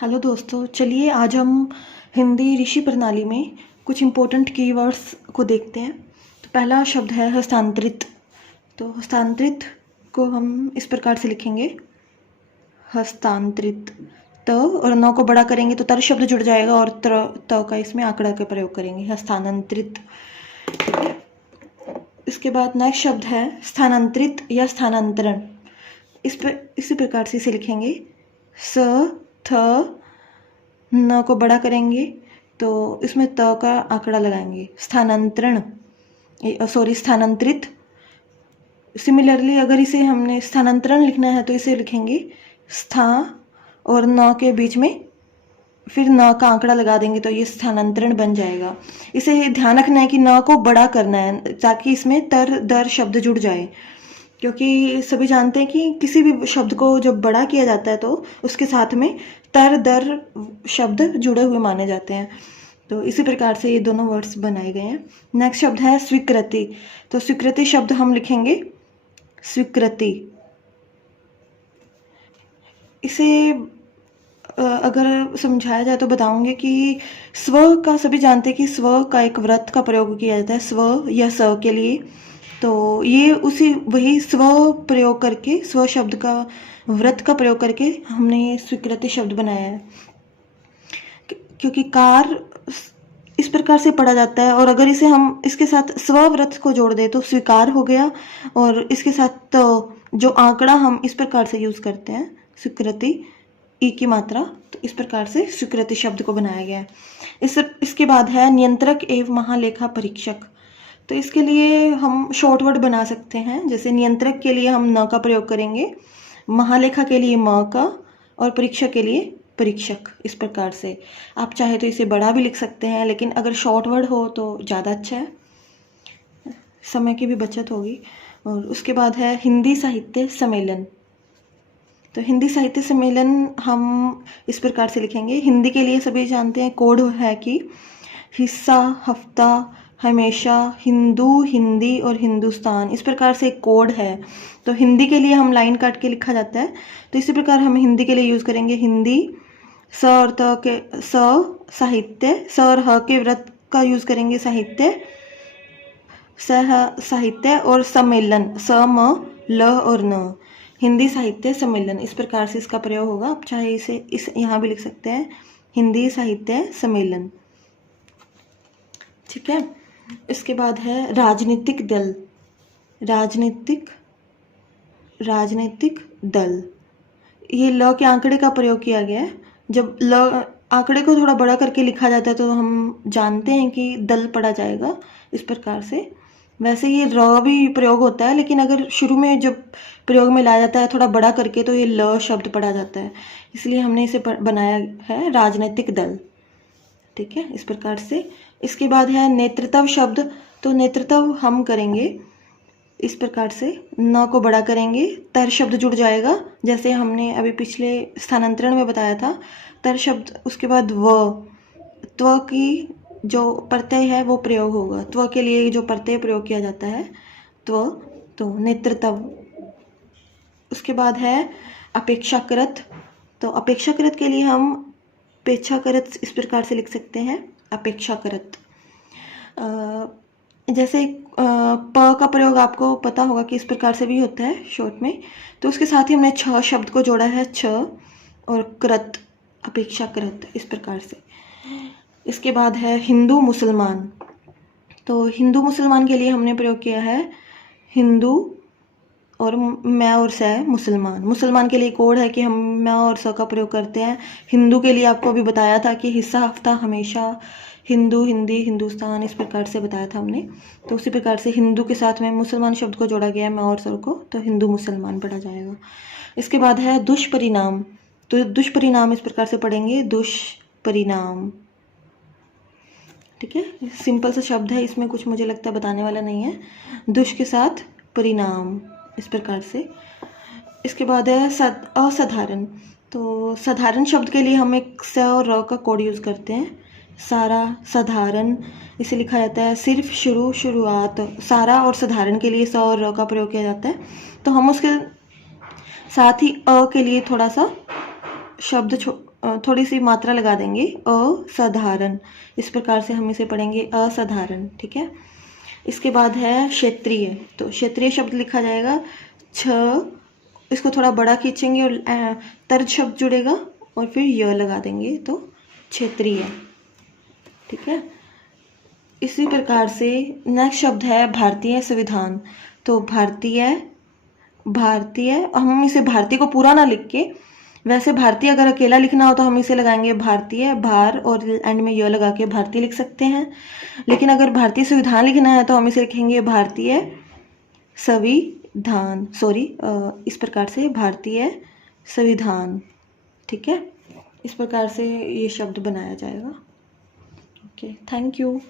Hello दोस्तों, चलिए आज हम हिंदी ऋषि प्रणाली में कुछ इम्पोर्टेंट कीवर्ड्स को देखते हैं। तो पहला शब्द है हस्तांतरित। तो हस्तांतरित को हम इस प्रकार से लिखेंगे, हस्तांतरित। त और न को बड़ा करेंगे तो तर शब्द जुड़ जाएगा और त का इसमें आंकड़ा का प्रयोग करेंगे, हस्तांतरित। ठीक है। इसके बाद नेक्स्ट शब्द है स्थानांतरित या स्थानांतरण। इसी प्रकार से इसे लिखेंगे, स थ न को बड़ा करेंगे तो इसमें त का आंकड़ा लगाएंगे, स्थानांतरण स्थानांतरित। सिमिलरली अगर इसे हमने स्थानांतरण लिखना है तो इसे लिखेंगे स्था और न के बीच में फिर न का आंकड़ा लगा देंगे तो ये स्थानांतरण बन जाएगा। इसे ध्यान रखना है कि न को बड़ा करना है ताकि इसमें तर दर शब्द जुड़ जाए, क्योंकि सभी जानते हैं कि किसी भी शब्द को जब बड़ा किया जाता है तो उसके साथ में तर दर शब्द जुड़े हुए माने जाते हैं। तो इसी प्रकार से ये दोनों वर्ड्स बनाए गए हैं। नेक्स्ट शब्द है स्वीकृति। तो स्वीकृति शब्द हम लिखेंगे स्वीकृति। इसे अगर समझाया जाए तो बताऊंगे कि स्व का सभी जानते हैं कि स्व का एक व्रत का प्रयोग किया जाता है, स्व या स के लिए। तो ये वही स्व प्रयोग करके, स्व शब्द का व्रत का प्रयोग करके हमने ये स्वीकृति शब्द बनाया है, क्योंकि कार इस प्रकार से पढ़ा जाता है और अगर इसे हम इसके साथ स्वव्रत को जोड़ दे तो स्वीकार हो गया, और इसके साथ तो जो आंकड़ा हम इस प्रकार से यूज करते हैं स्वीकृति, ई की मात्रा, तो इस प्रकार से स्वीकृति शब्द को बनाया गया है। इसके बाद है नियंत्रक एवं महालेखा परीक्षक। तो इसके लिए हम शॉर्ट वर्ड बना सकते हैं, जैसे नियंत्रक के लिए हम न का प्रयोग करेंगे, महालेखा के लिए म का, और परीक्षक के लिए परीक्षक। इस प्रकार से आप चाहे तो इसे बड़ा भी लिख सकते हैं, लेकिन अगर शॉर्ट वर्ड हो तो ज़्यादा अच्छा है, समय की भी बचत होगी। और उसके बाद है हिंदी साहित्य सम्मेलन। तो हिंदी साहित्य सम्मेलन हम इस प्रकार से लिखेंगे, हिंदी के लिए सभी जानते हैं कोड है कि हिस्सा, हफ्ता, हमेशा, हिंदू, हिंदी और हिंदुस्तान, इस प्रकार से एक कोड है। तो हिंदी के लिए हम लाइन काट के लिखा जाता है, तो इसी प्रकार हम हिंदी के लिए यूज़ करेंगे हिंदी। स और त के स साहित्य, स और ह के व्रत का यूज़ करेंगे साहित्य, सह साहित्य, और सम्मेलन स म ल और न, हिंदी साहित्य सम्मेलन। इस प्रकार से इसका प्रयोग होगा। आप चाहे इस यहाँ भी लिख सकते हैं हिंदी साहित्य सम्मेलन। ठीक है। इसके बाद है राजनीतिक दल। राजनीतिक दल, ये ल के आंकड़े का प्रयोग किया गया है। जब ल आंकड़े को थोड़ा बड़ा करके लिखा जाता है तो हम जानते हैं कि दल पढ़ा जाएगा इस प्रकार से। वैसे ये र भी प्रयोग होता है, लेकिन अगर शुरू में जब प्रयोग में लाया जाता है थोड़ा बड़ा करके तो ये ल शब्द पढ़ा जाता है, इसलिए हमने इसे बनाया है राजनीतिक दल। ठीक है, इस प्रकार से। इसके बाद है नेतृत्व शब्द। तो नेतृत्व हम करेंगे इस प्रकार से, न को बड़ा करेंगे, तर शब्द जुड़ जाएगा, जैसे हमने अभी पिछले स्थानांतरण में बताया था, तर शब्द, उसके बाद व, त्व की जो प्रत्यय है वो प्रयोग होगा, त्व के लिए जो प्रत्यय प्रयोग किया जाता है त्व, तो नेतृत्व। उसके बाद है अपेक्षाकृत। तो अपेक्षाकृत के लिए हम अपेक्षाकृत इस प्रकार से लिख सकते हैं, अपेक्षाकृत। जैसे प का प्रयोग आपको पता होगा कि इस प्रकार से भी होता है शॉर्ट में, तो उसके साथ ही हमने छ शब्द को जोड़ा है, छ और कृत, अपेक्षाकृत, इस प्रकार से। इसके बाद है हिंदू मुसलमान। तो हिंदू मुसलमान के लिए हमने प्रयोग किया है हिंदू और मैं और स मुसलमान। मुसलमान के लिए कोड है कि हम मैं और स का प्रयोग करते हैं। हिंदू के लिए आपको अभी बताया था कि हिस्सा, हफ्ता, हमेशा, हिंदू, हिंदी, हिंदुस्तान, इस प्रकार से बताया था हमने। तो उसी प्रकार से हिंदू के साथ में मुसलमान शब्द को जोड़ा गया है, मैं और स को, तो हिंदू मुसलमान पढ़ा जाएगा। इसके बाद है दुष्परिणाम। तो दुष्परिणाम इस प्रकार से पढ़ेंगे, दुष्परिणाम। ठीक है, सिंपल सा शब्द है, इसमें कुछ मुझे लगता है बताने वाला नहीं है। दुष्ट के साथ परिणाम, इस प्रकार से। इसके बाद है असाधारण। तो साधारण शब्द के लिए हम एक स और र का कोड यूज़ करते हैं, सारा, साधारण, इसे लिखा जाता है सिर्फ, शुरू, शुरुआत। सारा और साधारण के लिए स और र का प्रयोग किया जाता है, तो हम उसके साथ ही अ के लिए थोड़ा सा शब्द थोड़ी सी मात्रा लगा देंगे, असाधारण। इस प्रकार से हम इसे पढ़ेंगे असाधारण, ठीक है। इसके बाद है क्षेत्रीय। तो क्षेत्रीय शब्द लिखा जाएगा छ, इसको थोड़ा बड़ा खींचेंगे और तर्ज शब्द जुड़ेगा और फिर य लगा देंगे तो क्षेत्रीय, ठीक है। इसी प्रकार से नेक्स्ट शब्द है भारतीय संविधान। तो भारतीय हम इसे भारतीय को पूरा ना लिख के, वैसे भारतीय अगर अकेला लिखना हो तो हम इसे लगाएंगे भारतीय, भार और एंड में य लगा के भारतीय लिख सकते हैं। लेकिन अगर भारतीय संविधान लिखना है तो हम इसे लिखेंगे भारतीय संविधान, इस प्रकार से भारतीय संविधान, ठीक है। इस प्रकार से ये शब्द बनाया जाएगा। Okay, thank you.